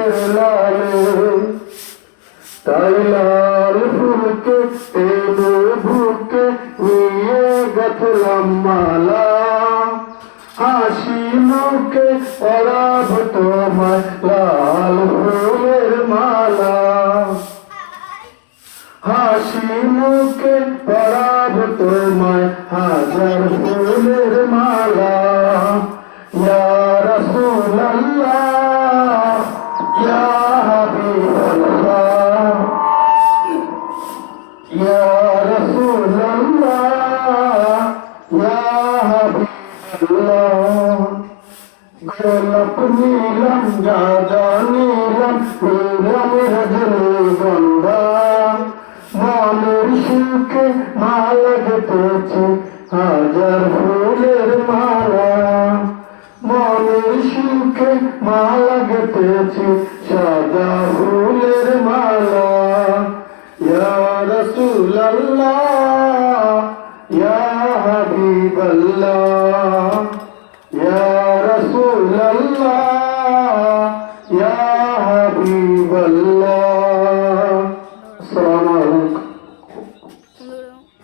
চোখের লালে তাই লাল ফুলকে টেনে বুকে নিয়ে গেছিলাম মালা হাসি মুখে পরাব তোমায় লাল ফুলের মালা হাসি মুখে পরাব তোমায় হাজার ফুলের মালা ইয়া রাসূলুল্লাহ ইয়া হাবিবাল্লাহ ইয়া রাসূলুল্লাহ ইয়া হাবিবাল্লাহ গোলাপ নীলম গাঁদা নীলম নীলম রজনীগন্ধা মনের সুখে মালা গেঁথেছি হাজার ফুলের মালা মনের সুখে মালা গেঁথেছি সাদা ফুলের মালা ইয়া রাসূলুল্লাহ ইয়া হাবিবাল্লাহ